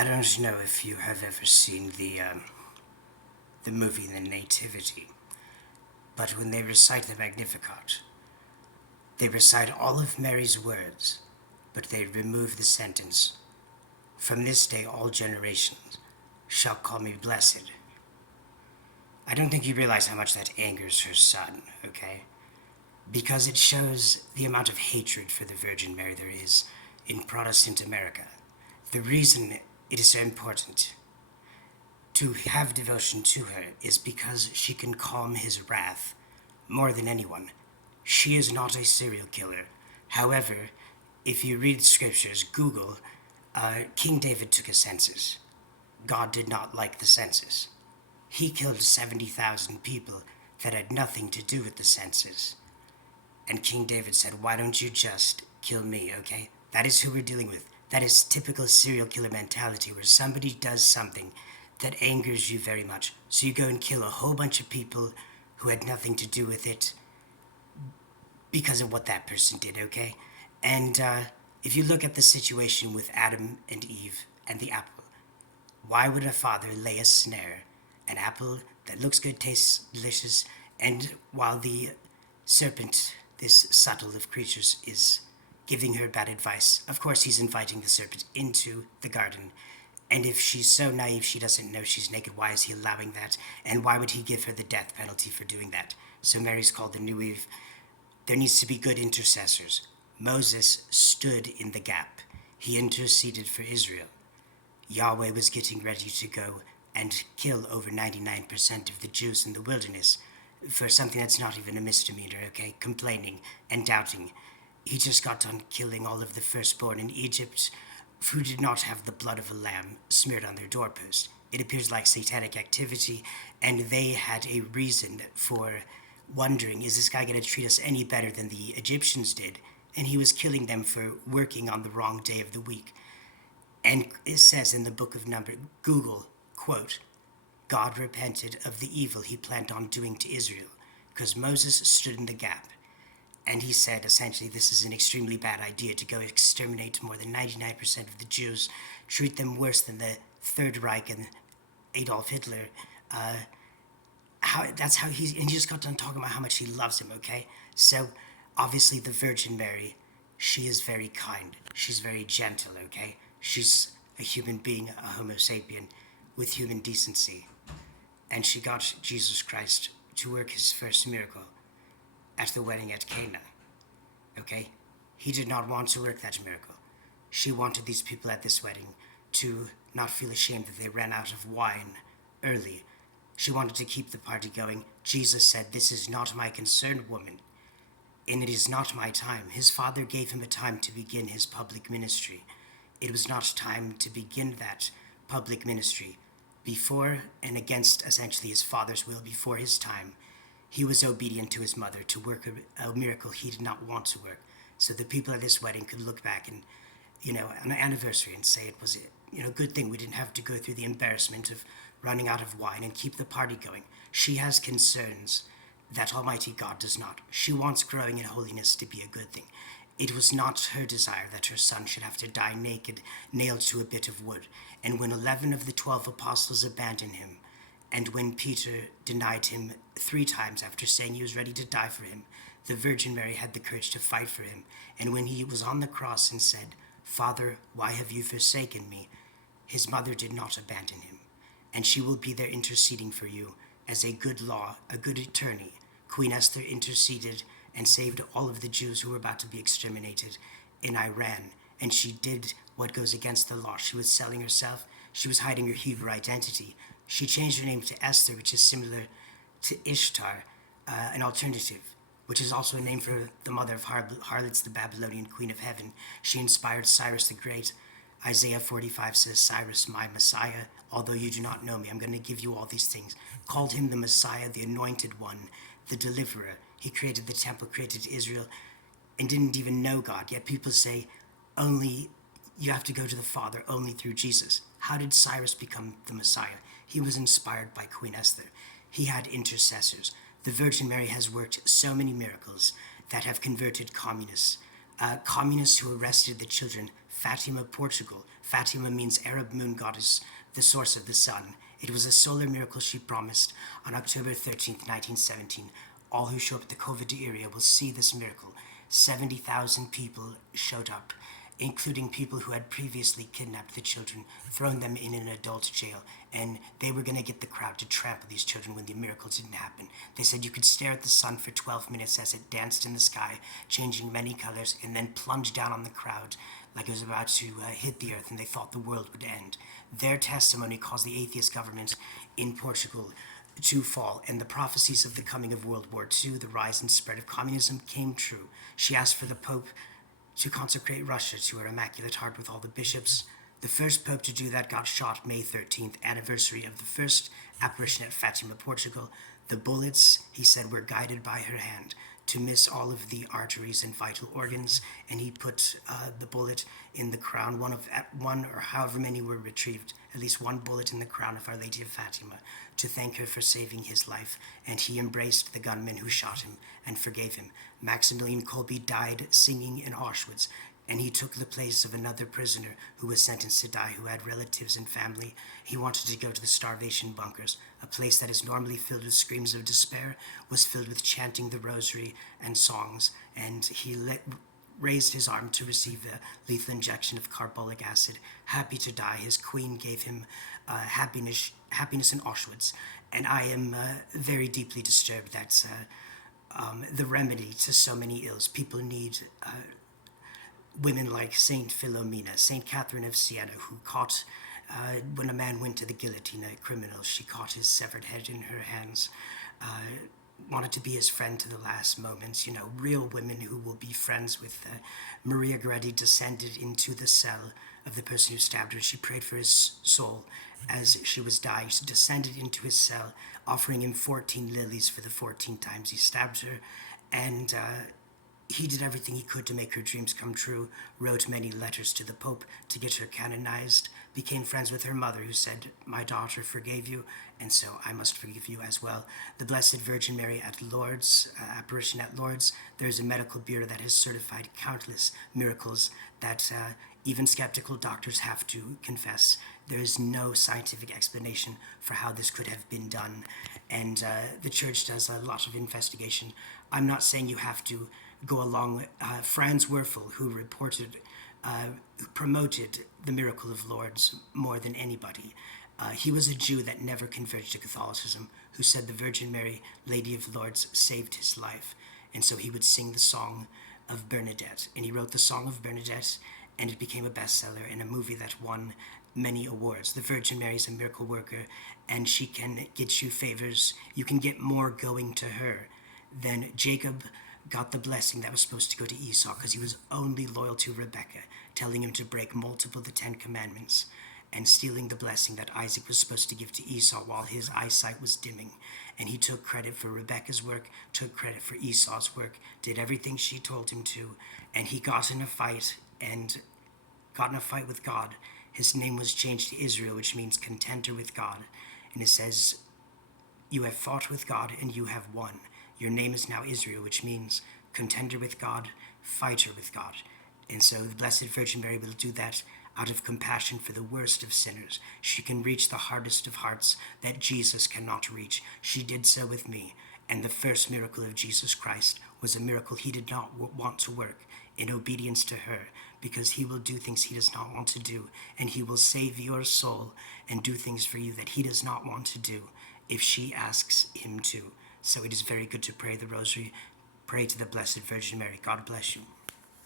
I don't know if you have ever seen the movie The Nativity, but when they recite the Magnificat, they recite all of Mary's words, but they remove the sentence, "From this day all generations shall call me blessed." I don't think you realize how much that angers her son, okay? Because it shows the amount of hatred for the Virgin Mary there is in Protestant America. The reason it is so important to have devotion to her is because she can calm his wrath more than anyone. She is not a serial killer. However, if you read scriptures, Google, King David took a census. God did not like the census. He killed 70,000 people that had nothing to do with the census. And King David said, "Why don't you just kill me, okay?" That is who we're dealing with. That is typical serial killer mentality, where somebody does something that angers you very much. So you go and kill a whole bunch of people who had nothing to do with it because of what that person did, okay? And if you look at the situation with Adam and Eve and the apple, why would a father lay a snare, an apple that looks good, tastes delicious, and while the serpent, this subtle of creatures, is giving her bad advice, of course he's inviting the serpent into the garden. And if she's so naive she doesn't know she's naked, why is he allowing that? And why would he give her the death penalty for doing that? So Mary's called the new Eve. There needs to be good intercessors. Moses stood in the gap. He interceded for Israel. Yahweh was getting ready to go and kill over 99% of the Jews in the wilderness for something that's not even a misdemeanor, okay? Complaining and doubting. He just got done killing all of the firstborn in Egypt who did not have the blood of a lamb smeared on their doorpost. It appears like satanic activity, and they had a reason for wondering, is this guy going to treat us any better than the Egyptians did? And he was killing them for working on the wrong day of the week. And it says in the book of Numbers, Google, quote, "God repented of the evil he planned on doing to Israel," because Moses stood in the gap. And he said, essentially, this is an extremely bad idea to go exterminate more than 99% of the Jews, treat them worse than the Third Reich and Adolf Hitler. And he just got done talking about how much he loves him, okay? So, obviously, the Virgin Mary, she is very kind. She's very gentle, okay? She's a human being, a Homo sapien, with human decency. And she got Jesus Christ to work his first miracle at the wedding at Cana, okay? He did not want to work that miracle. She wanted these people at this wedding to not feel ashamed that they ran out of wine early. She wanted to keep the party going. Jesus said, "This is not my concern, woman, and it is not my time." His father gave him a time to begin his public ministry. It was not time to begin that public ministry before and against essentially his father's will before his time. He was obedient to his mother to work a miracle he did not want to work. So the people at this wedding could look back and, on an anniversary and say it was a good thing we didn't have to go through the embarrassment of running out of wine and keep the party going. She has concerns that Almighty God does not. She wants growing in holiness to be a good thing. It was not her desire that her son should have to die naked, nailed to a bit of wood. And when 11 of the 12 apostles abandoned him, and when Peter denied him 3 times after saying he was ready to die for him, the Virgin Mary had the courage to fight for him. And when he was on the cross and said, "Father, why have you forsaken me?" his mother did not abandon him. And she will be there interceding for you as a good law, a good attorney. Queen Esther interceded and saved all of the Jews who were about to be exterminated in Iran. And she did what goes against the law. She was selling herself. She was hiding her Hebrew identity. She changed her name to Esther, which is similar to Ishtar, an alternative, which is also a name for the mother of harlots, the Babylonian queen of heaven. She inspired Cyrus the Great. Isaiah 45 says, "Cyrus, my Messiah, although you do not know me, I'm going to give you all these things." Called him the Messiah, the anointed one, the deliverer. He created the temple, created Israel, and didn't even know God. Yet people say, only you have to go to the Father only through Jesus. How did Cyrus become the Messiah? He was inspired by Queen Esther. He had intercessors. The Virgin Mary has worked so many miracles that have converted communists. Communists who arrested the children Fatima, Portugal. Fatima means Arab moon goddess, the source of the sun. It was a solar miracle she promised on October 13th, 1917. All who show up at the COVID area will see this miracle. 70,000 people showed up, including people who had previously kidnapped the children, thrown them in an adult jail, and they were going to get the crowd to trample these children when the miracle didn't happen. They said you could stare at the sun for 12 minutes as it danced in the sky, changing many colors, and then plunge down on the crowd like it was about to hit the earth, and they thought the world would end. Their testimony caused the atheist government in Portugal to fall, and the prophecies of the coming of World War II, the rise and spread of communism, came true. She asked for the Pope to consecrate Russia to her Immaculate Heart with all the bishops. The first Pope to do that got shot May 13th, anniversary of the first apparition at Fatima, Portugal. The bullets, he said, were guided by her hand to miss all of the arteries and vital organs, and he put the bullet in the crown, one or however many were retrieved, at least one bullet in the crown of Our Lady of Fatima, to thank her for saving his life, and he embraced the gunman who shot him and forgave him. Maximilian Kolbe died singing in Auschwitz, and he took the place of another prisoner who was sentenced to die, who had relatives and family. He wanted to go to the starvation bunkers. A place that is normally filled with screams of despair was filled with chanting the rosary and songs, and he raised his arm to receive a lethal injection of carbolic acid. Happy to die, his queen gave him happiness in Auschwitz, and I am very deeply disturbed that the remedy to so many ills. People need women like Saint Philomena, Saint Catherine of Siena, who caught, when a man went to the guillotine, a criminal, she caught his severed head in her hands, wanted to be his friend to the last moments. You know, real women who will be friends with Maria Goretti descended into the cell of the person who stabbed her. She prayed for his soul as she was dying. She descended into his cell, offering him 14 lilies for the 14 times he stabbed her, and he did everything he could to make her dreams come true, wrote many letters to the Pope to get her canonized, became friends with her mother, who said, "My daughter forgave you, and so I must forgive you as well." The Blessed Virgin Mary at Lourdes, apparition at Lourdes, there's a medical bureau that has certified countless miracles that even skeptical doctors have to confess. There is no scientific explanation for how this could have been done, and the church does a lot of investigation. I'm not saying you have to go along with Franz Werfel, who promoted the miracle of Lourdes more than anybody. He was a Jew that never converted to Catholicism, who said the Virgin Mary, Lady of Lourdes, saved his life. And so he would sing the song of Bernadette. And he wrote the Song of Bernadette, and it became a bestseller and a movie that won many awards. The Virgin Mary is a miracle worker, and she can get you favors. You can get more going to her than Jacob got the blessing that was supposed to go to Esau because he was only loyal to Rebekah, telling him to break multiple of the 10 Commandments, and stealing the blessing that Isaac was supposed to give to Esau while his eyesight was dimming. And he took credit for Rebekah's work, took credit for Esau's work, did everything she told him to, and he got in a fight with God. His name was changed to Israel, which means contender with God. And it says, "You have fought with God and you have won. Your name is now Israel," which means contender with God, fighter with God. And so the Blessed Virgin Mary will do that out of compassion for the worst of sinners. She can reach the hardest of hearts that Jesus cannot reach. She did so with me. And the first miracle of Jesus Christ was a miracle he did not want to work in obedience to her, because he will do things he does not want to do, and he will save your soul and do things for you that he does not want to do if she asks him to. So it is very good to pray the rosary. Pray to the Blessed Virgin Mary. God bless you.